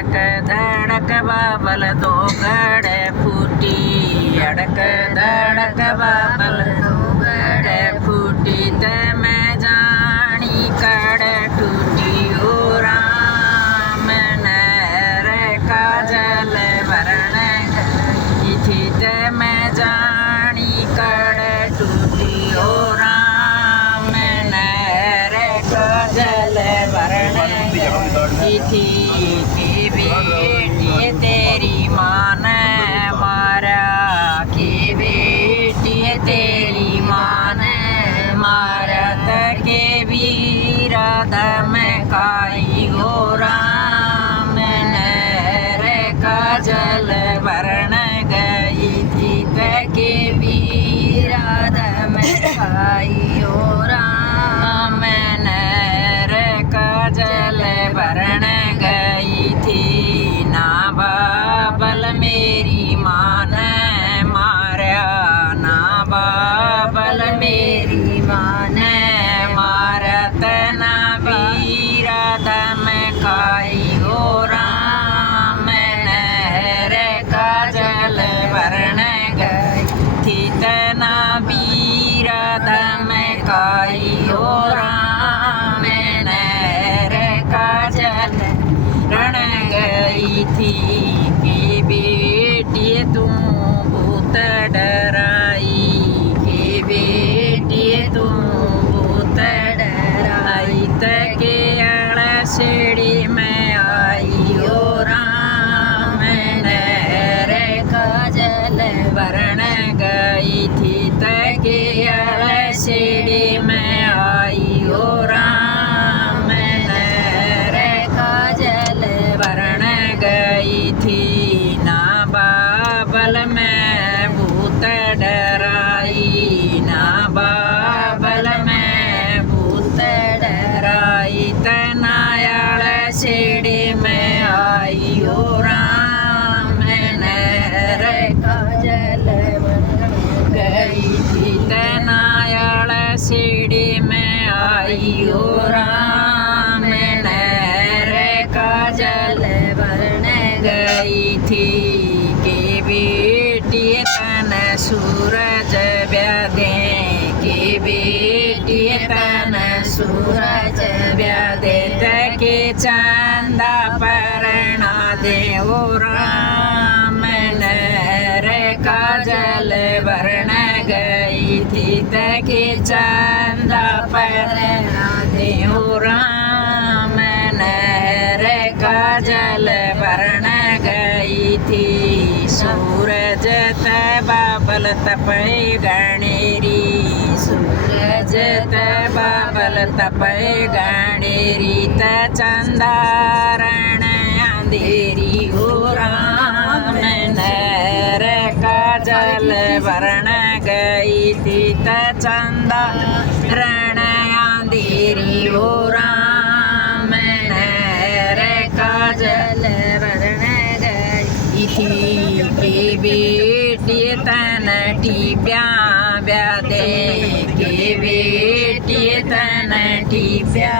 धड़क धड़क बाबल दो गड़े फूटी, अड़क धड़क बाबल दो गड़े फूटी, ते मैं जानी कड़ टूटी ओ राम नहर काजल वरण गई थी, ते मैं जानी कड़ टूटी ओ राम नहर काजल वरण गई थी। की बेटी तेरी माँ ने मारा, की बेटी तेरी माँ ने मारा, तके वीरा दम खाई हो राम नहर काजल वरण गई थी, तके वीरा दम खाई हो राम नहर काजल वरण गई थी। ना बाबल मेरी माँ ने मारा, ना बाबल मेरी माँ ने मारा, तना वीरा दम खाई हो राम नहर काजल वरण गई थी, तना वीरा दम खाई हो राम नहर काजल रण गई थी। की बेटी तू भूत डराई, की बेटी तू भूत डराई, तके अड़सड़ी में आई हो राम नहर काजल वरण गई थी, तके अड़सड़ी में आई हो राम नहर काजल वरण गई थी। ना बाबल में भूत डराई, ना बाबल में भूत डराई, तनायाल सेड़ी में आई हो राम नहर काजल वरण गई थी, तनायाल सेड़ी में आई हो राम नहर काजल वरण गई थी। के बेटी तन सूरज व्यादे, के बेटी तन सूरज व्यादे, तके चंदा परना दे ओ राम नहर काजल वरण गई थी, तके चंदा परना दे ओ राम नहर काजल वरण गई थी। सूरज त बाबल तपय गणेरी, सूरज त बाबल तपय गणेरी, त चंदारण अंधेरी हो राम नहर काजल वरण गई थी, त चंदारण अंधेरी हो राम नहर काजल वरण गई थी। के बेटी तन टीप्या व्यादे, के बेटी तन टीप्या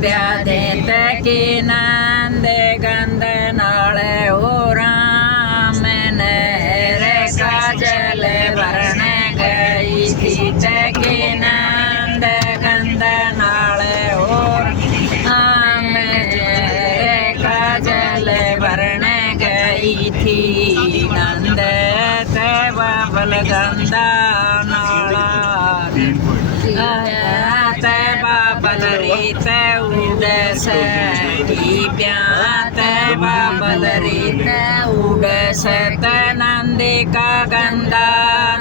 व्यादे, तके नंद गंध नाल हो राम नहर काजल वरण गई थी, तके नंद गंध नाल हो राम नहर काजल वरण गई थी। नंद ते बाबल गंदा नाला, ते बाबल रीत उड़स टीप्या, ते बाबल रीत उड़स, त नंदी का गंदा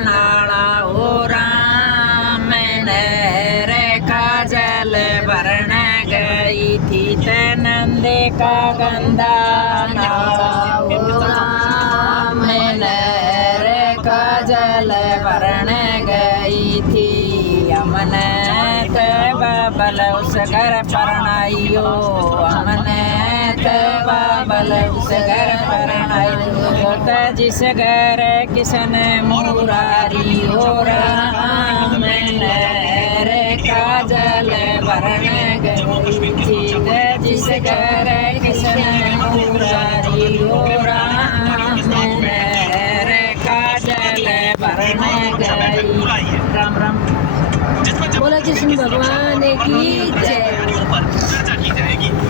नाला हो राम नहर काजल वरण गई थी, त नंदी का गंदा नाला हो राम नहर काजल वरण गई थी। अमन ते बाबल उस घर परणाइयो, अमन ते बाबल उस घर परणाइयो, त जिस घर किसन मुरारी हो राम नहर काजल वरण गई थी, त जिस घर किसन मुरारी बोला कृष्ण भगवान की जय।